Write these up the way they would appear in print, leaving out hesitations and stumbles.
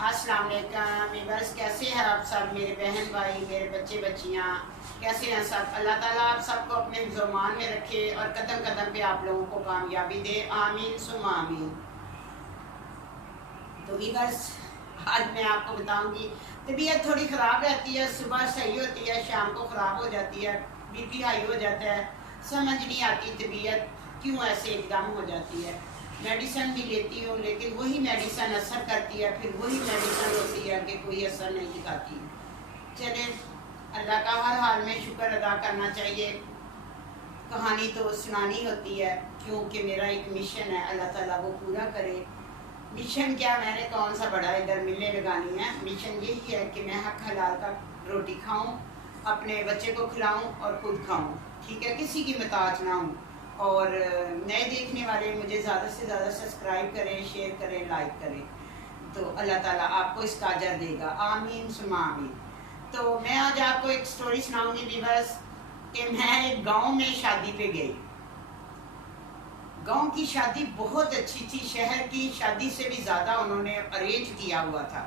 अस्सलाम वालेकुम व्यूअर्स, कैसे हैं आप सब? मेरे बहन भाई, मेरे बच्चे बच्चियाँ कैसे हैं सब? अल्लाह ताला आप सबको अपने ज़ुबान में रखे और कदम कदम पे आप लोगों को कामयाबी दे, आमीन सुम्मा आमीन। तो व्यूअर्स, आज मैं आपको बताऊंगी तबीयत थोड़ी ख़राब रहती है, सुबह सही होती है, शाम को ख़राब हो जाती है, बीपी हाई हो जाता है, समझ नहीं आती तबीयत क्यों ऐसे एकदम हो जाती है। मेडिसिन भी लेती हूँ लेकिन वही मेडिसिन असर करती है, फिर वही मेडिसिन होती है कि कोई असर नहीं दिखाती। चले, अल्लाह का हर हाल में शुक्र अदा करना चाहिए। कहानी तो सुनानी होती है क्योंकि मेरा एक मिशन है, अल्लाह ताला वो पूरा करे। मिशन क्या, मैंने कौन सा बड़ा इधर मिलने लगानी है। मिशन यही है कि मैं हक हलाल का रोटी खाऊं, अपने बच्चे को खिलाऊं और खुद खाऊं, ठीक है, किसी की मोहताज ना हूँ। और नए देखने वाले मुझे ज़्यादा से ज़्यादा सब्सक्राइब करें, शेयर करें, लाइक करें, तो अल्लाह ताला आपको इसका अजर देगा, आमीन सुम्मा आमीन। तो मैं आज आपको एक स्टोरी सुनाऊंगी व्यूअर्स कि मैं एक गांव में शादी पे गई। गांव की शादी बहुत अच्छी थी, शहर की शादी से भी ज़्यादा उन्होंने अरेंज किया हुआ था।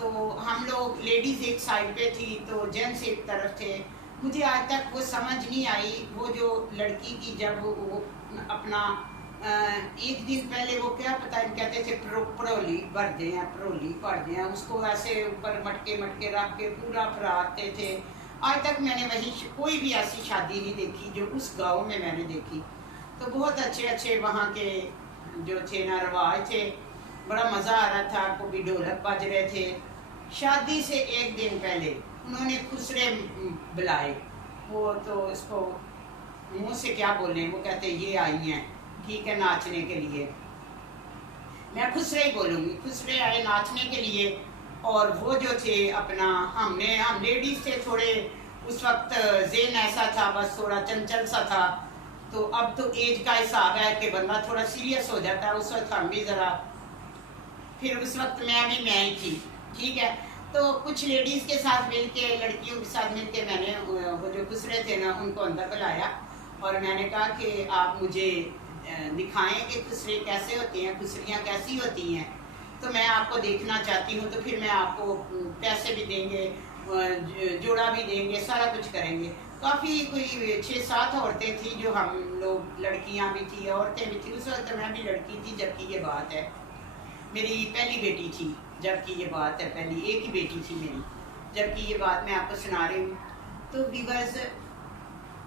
तो हम लोग लेडीज़ एक साइड पे थी तो जेंट्स एक तरफ थे। मुझे आज तक वो समझ नहीं आई, वो जो लड़की की जब वो अपना एक दिन पहले वो क्या पता नहीं कहते थे परोली भरते हैं, परोली भरते हैं, उसको ऐसे ऊपर मटके मटके रख के पूरा फराते थे। आज तक मैंने वहीं कोई भी ऐसी शादी नहीं देखी जो उस गांव में मैंने देखी। तो बहुत अच्छे अच्छे वहाँ के जो थे ना रिवाज थे, बड़ा मज़ा आ रहा था, कभी ढोलक बज रहे थे। शादी से एक दिन पहले उन्होंने खुसरे बुलाए, वो तो इसको मुंह से क्या बोले, वो कहते ये आई हैं, ठीक है, नाचने के लिए। मैं खुसरे ही बोलूँगी, खुसरे आए नाचने के लिए। और वो जो थे अपना हम लेडीज थे, थोड़े उस वक्त ज़ेन ऐसा था, बस थोड़ा चंचल सा था। तो अब तो एज का हिसाब है कि बंदा थोड़ा सीरियस हो जाता है, उस वक्त हम भी ज़रा, फिर उस वक्त मैं ही थी, ठीक है। तो कुछ लेडीज़ के साथ मिलके, लड़कियों के साथ मिलके मैंने वो जो खुसरे थे ना उनको अंदर बुलाया और मैंने कहा कि आप मुझे दिखाएं कि खुसरे कैसे होते हैं, खुसरियाँ कैसी होती हैं, तो मैं आपको देखना चाहती हूँ। तो फिर मैं आपको पैसे भी देंगे, जोड़ा भी देंगे, सारा कुछ करेंगे। काफ़ी कोई 6-7 औरतें थी जो हम लोग, लड़कियाँ भी थी, औरतें भी थी। उस वक्त मैं भी लड़की थी, जबकि ये बात है मेरी पहली बेटी थी, जबकि ये बात है पहली एक ही बेटी थी मेरी, जबकि ये बात मैं आपको सुना रही हूँ। तो व्यूअर्स,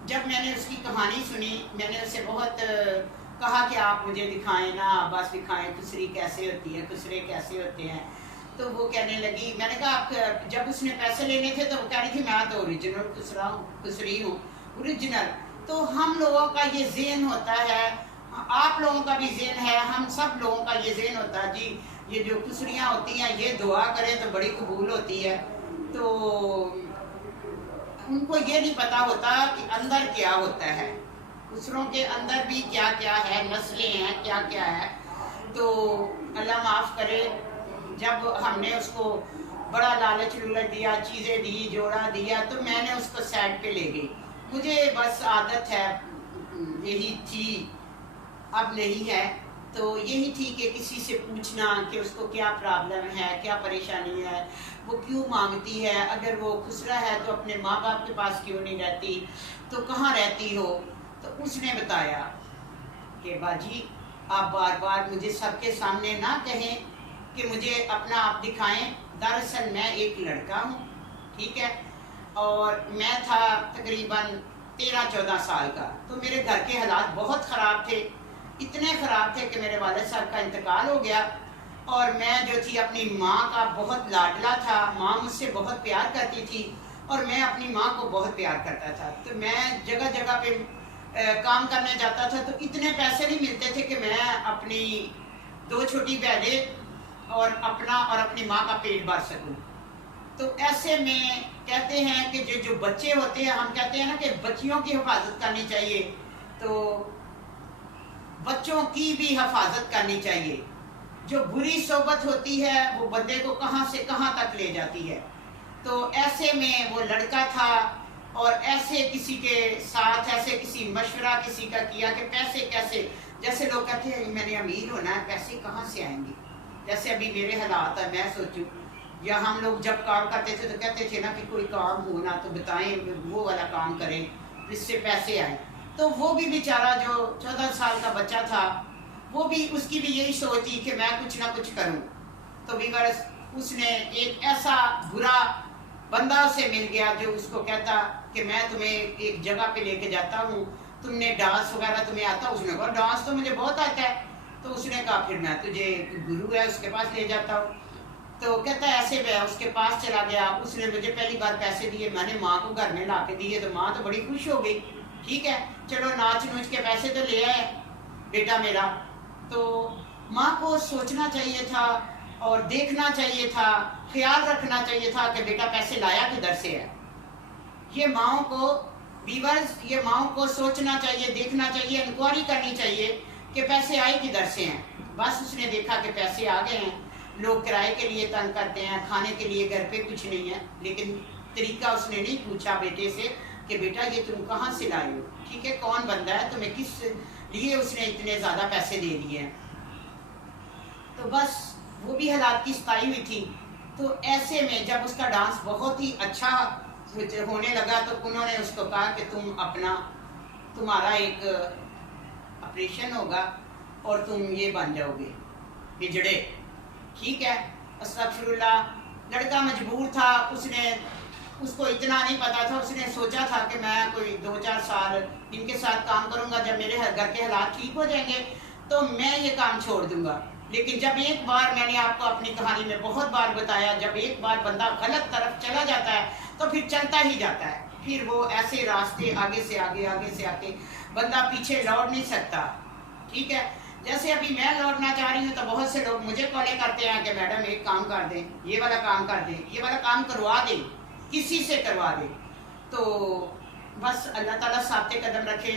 जब मैंने उसकी कहानी सुनी, मैंने उससे बहुत कहा कि आप मुझे दिखाएं ना, बस दिखाएं खुसरी कैसे होती है, खुसरे कैसे होते हैं। तो वो कहने लगी, मैंने कहा आप, जब उसने पैसे लेने थे तो वो कह रही थी मैं तो ओरिजिनल खुसरी हूँ, ओरिजिनल। तो हम लोगों का ये ज़ेन होता है, आप लोगों का भी ज़ेन है, हम सब लोगों का ये ज़ेन होता है जी, ये जो खुसरियाँ होती हैं ये दुआ करें तो बड़ी कबूल होती है। तो उनको ये नहीं पता होता कि अंदर क्या होता है, खुसरों के अंदर भी क्या क्या है, नस्लें हैं, क्या क्या है। तो अल्लाह माफ़ करे, जब हमने उसको बड़ा लालच लुलच दिया, चीज़ें दी, जोड़ा दिया, तो मैंने उसको साइड पे ले गई। मुझे बस आदत है, यही थी, अब नहीं है। तो यही थी कि किसी से पूछना कि उसको क्या प्रॉब्लम है, क्या परेशानी है, वो क्यों मांगती है, अगर वो खुसरा है तो अपने माँ बाप के पास क्यों नहीं रहती, तो कहाँ रहती हो। तो उसने बताया कि बाजी आप बार बार मुझे सबके सामने ना कहें कि मुझे अपना आप दिखाएं, दरअसल मैं एक लड़का हूँ, ठीक है, और मैं था तकरीबन 13-14 साल का। तो मेरे घर के हालात बहुत ख़राब थे, इतने ख़राब थे कि मेरे वालिद साहब का इंतकाल हो गया और मैं जो थी अपनी माँ का बहुत लाडला था। माँ मुझसे बहुत प्यार करती थी और मैं अपनी माँ को बहुत प्यार करता था। तो मैं जगह जगह पे काम करने जाता था, तो इतने पैसे नहीं मिलते थे कि मैं अपनी 2 छोटी बहनें और अपना और अपनी माँ का पेट भर सकूं। तो ऐसे में कहते हैं कि जो बच्चे होते हैं, हम कहते हैं ना कि बच्चियों की हिफाजत करनी चाहिए, तो बच्चों की भी हिफाजत करनी चाहिए। जो बुरी सोबत होती है वो बंदे को कहाँ से कहाँ तक ले जाती है। तो ऐसे में वो लड़का था और ऐसे किसी के साथ ऐसे किसी मशवरा किसी का किया कि पैसे कैसे, जैसे लोग कहते हैं मैंने अमीर होना है, पैसे कहाँ से आएंगे, जैसे अभी मेरे हालात है, मैं सोचूं, या हम लोग जब काम करते थे तो कहते थे ना कि कोई काम हो ना तो बताएं, वो वाला काम करें जिससे पैसे आए। तो वो भी बेचारा जो 14 साल का बच्चा था, वो भी, उसकी भी यही सोच थी कि मैं कुछ ना कुछ करूं। तो वीवर्स, उसने एक ऐसा बुरा बंदा से मिल गया जो उसको कहता कि मैं तुम्हें एक जगह पे लेके जाता हूँ, तुमने डांस वगैरह तुम्हें आता? उसने कहा डांस तो मुझे बहुत आता है। तो उसने कहा फिर मैं तुझे, गुरु है उसके पास ले जाता हूँ। तो कहता है ऐसे मैं उसके पास चला गया, उसने मुझे पहली बार पैसे दिए, मैंने माँ को घर में ला के दिए, तो माँ तो बड़ी खुश हो गई। ठीक है, चलो नाच नूच के पैसे तो ले आए बेटा मेरा। तो माँ को सोचना चाहिए था और देखना चाहिए था, ख्याल रखना चाहिए था कि बेटा पैसे लाया किधर से है। ये माँओं को, वीवर्स, ये माँओं को सोचना चाहिए, देखना चाहिए, इंक्वायरी करनी चाहिए कि पैसे आए किधर से हैं। बस उसने देखा कि पैसे आ गए हैं, लोग किराए के लिए तंग करते हैं, खाने के लिए घर पे कुछ नहीं है, लेकिन तरीका उसने नहीं पूछा बेटे से कि बेटा ये तुम कहाँ से लाए हो, ठीक है, कौन बंदा है, तुम्हें किस लिए उसने इतने ज़्यादा पैसे दे दिए हैं। तो बस वो भी हालात की सताई हुई थी। तो ऐसे में जब उसका डांस बहुत ही अच्छा होने लगा तो उन्होंने उसको कहा कि तुम्हारा एक ऑपरेशन होगा और तुम ये बन जाओगे हिजड़े। ठीक है, अस्तगफिरुल्लाह। लड़का मजबूर था, उसको इतना नहीं पता था, उसने सोचा था कि मैं कोई 2-4 साल इनके साथ काम करूंगा, जब मेरे घर के हालात ठीक हो जाएंगे तो मैं ये काम छोड़ दूंगा। लेकिन जब एक बार, मैंने आपको अपनी कहानी में बहुत बार बताया, जब एक बार बंदा गलत तरफ चला जाता है तो फिर चलता ही जाता है, फिर वो ऐसे रास्ते आगे से आगे बंदा पीछे लौट नहीं सकता। ठीक है, जैसे अभी मैं लौटना चाह रही हूँ तो बहुत से लोग मुझे कॉलें करते हैं कि मैडम एक काम कर दें, ये वाला काम कर दें, ये वाला काम करवा दें, किसी से करवा दें। तो बस अल्लाह ताला साथे कदम रखे।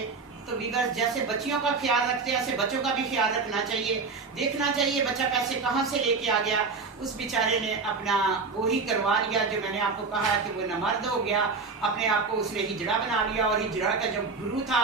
तो वीवर्स, जैसे बच्चियों का ख्याल रखते हैं ऐसे बच्चों का भी ख्याल रखना चाहिए, देखना चाहिए बच्चा पैसे कहाँ से लेके आ गया। उस बेचारे ने अपना वो ही करवा लिया, जो मैंने आपको कहा कि वो नमर्द हो गया, अपने आप को उसने हिजड़ा बना लिया, और हिजड़ा का जो गुरु था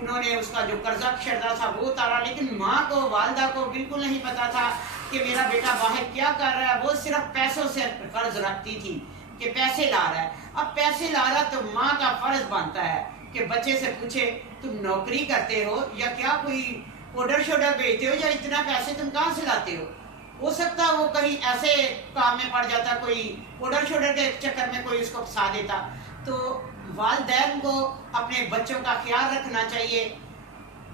उन्होंने उसका जो कर्जा शर्दा था वो उतारा। लेकिन माँ को, वालदा को बिल्कुल नहीं पता था कि मेरा बेटा बाहर क्या कर रहा है। वो सिर्फ पैसों से कर्ज रखती थी कि पैसे ला रहा है। अब पैसे ला रहा तो माँ का फर्ज बनता है कि बच्चे से पूछे तुम नौकरी करते हो या क्या कोई ऑर्डर शोडर भेजते हो, या इतना पैसे तुम कहाँ से लाते हो सकता है वो कहीं ऐसे काम में पड़ जाता, कोई ऑर्डर शोडर के चक्कर में कोई उसको फंसा देता। तो वालिदैन को अपने बच्चों का ख्याल रखना चाहिए।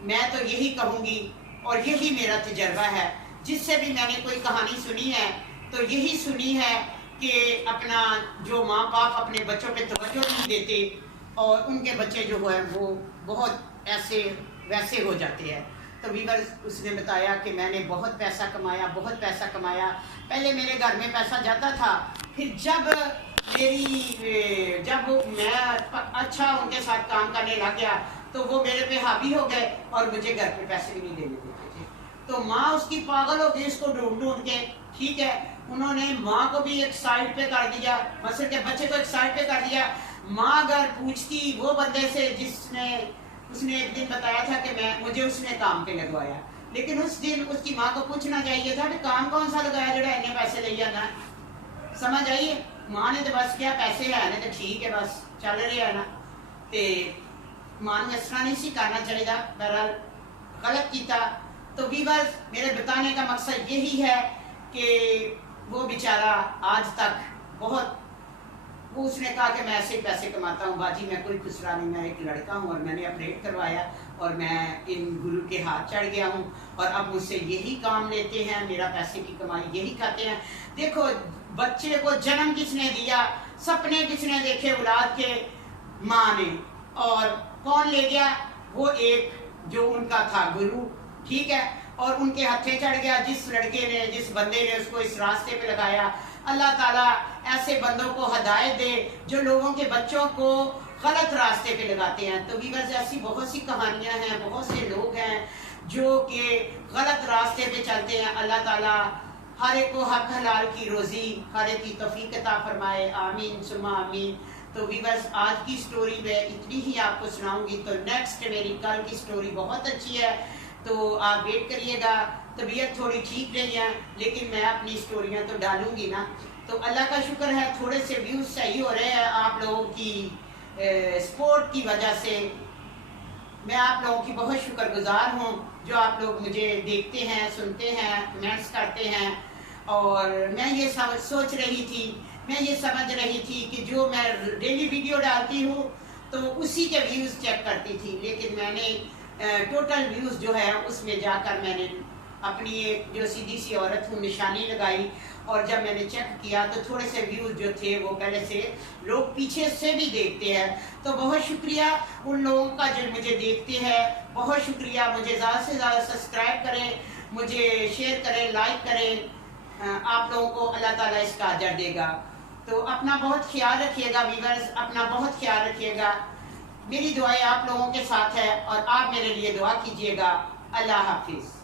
मैं तो यही कहूँगी और यही मेरा तजर्बा है, जिससे भी मैंने कोई कहानी सुनी है तो यही सुनी है कि अपना जो माँ बाप अपने बच्चों पे तवज्जो नहीं देते और उनके बच्चे जो है वो बहुत ऐसे वैसे हो जाते हैं। तो वीवर्स, उसने बताया कि मैंने बहुत पैसा कमाया, बहुत पैसा कमाया। पहले मेरे घर में पैसा जाता था, फिर जब मैं अच्छा उनके साथ काम करने लग गया तो वो मेरे पे हावी हो गए और मुझे घर पे पैसे भी नहीं देने देते थे। तो माँ उसकी पागल हो गई उसको ढूंढ ढूंढ के। ठीक है, उन्होंने माँ को भी एक साइड पे कर दिया, मसर के बच्चे को एक साइड पे कर दिया। माँ अगर पूछती वो बंदे से उसने एक दिन बताया था कि मुझे उसने काम पे लगवाया, लेकिन उस दिन उसकी माँ को पूछना चाहिए था कि काम कौन सा लगाया जो इतने पैसे ले जाना। समझ आइए, माँ ने तो बस क्या पैसे है ना तो ठीक है बस चल रहे है ना। तो माँ ने इस तरह नहीं सी करना चाहिए, बहरहाल गलत किया। तो वीवर्स, मेरे बताने का मकसद यही है कि वो बेचारा आज तक बहुत, वो उसने कहा कि मैं ऐसे ही पैसे कमाता हूँ बाजी, मैं कोई खुसरा नहीं, मैं एक लड़का हूँ और मैंने ऑपरेट करवाया और मैं इन गुरु के हाथ चढ़ गया हूँ और अब मुझसे यही काम लेते हैं, मेरा पैसे की कमाई यही खाते हैं। देखो, बच्चे को जन्म किसने दिया, सपने किसने देखे औलाद के, माँ ने, और कौन ले गया, वो एक जो उनका था गुरु। ठीक है, और उनके हथे चढ़ गया जिस लड़के ने, जिस बंदे ने उसको इस रास्ते पे लगाया। अल्लाह ताला ऐसे बंदों को हदायत दे जो लोगों के बच्चों को गलत रास्ते पे लगाते हैं। तो वीवर्स, ऐसी बहुत सी कहानियां हैं, बहुत से लोग हैं जो कि गलत रास्ते पे चलते हैं। अल्लाह ताला हर एक को हक हलाल की रोजी, हर एक की तौफीक अता फरमाए, आमीन सुम्मा आमीन। तो वीवर्स, आज की स्टोरी में इतनी ही आपको सुनाऊंगी। तो नेक्स्ट मेरी कल की स्टोरी बहुत अच्छी है, तो आप वेट करिएगा। طبیعت تھوڑی ٹھیک نہیں ہے، لیکن میں اپنی سٹوریاں تو ڈالوں گی نا۔ تو اللہ کا شکر ہے تھوڑے سے ویوز صحیح ہو رہے ہیں آپ لوگوں کی سپورٹ کی وجہ سے۔ میں آپ لوگوں کی بہت شکر گزار ہوں جو آپ لوگ مجھے دیکھتے ہیں، سنتے ہیں، کمنٹس کرتے ہیں۔ اور میں یہ سوچ رہی تھی، میں یہ سمجھ رہی تھی کہ جو میں ڈیلی ویڈیو ڈالتی ہوں تو اسی کے ویوز چیک کرتی تھی، لیکن میں نے ٹوٹل ویوز جو ہے اس میں جا کر میں نے اپنی ایک جو سیدھی سی عورت ہوں نشانی لگائی، اور جب میں نے چیک کیا تو تھوڑے سے ویوز جو تھے وہ پہلے سے لوگ پیچھے سے بھی دیکھتے ہیں۔ تو بہت شکریہ ان لوگوں کا جو مجھے دیکھتے ہیں، بہت شکریہ۔ مجھے زیادہ سے زیادہ سبسکرائب کریں، مجھے شیئر کریں، لائک کریں، آپ لوگوں کو اللہ تعالیٰ اس کا اجر دے گا۔ تو اپنا بہت خیال رکھیے گا ویورز، اپنا بہت خیال رکھیے گا۔ میری دعائیں آپ لوگوں کے ساتھ ہے اور آپ میرے لیے دعا کیجیے گا۔ اللہ حافظ۔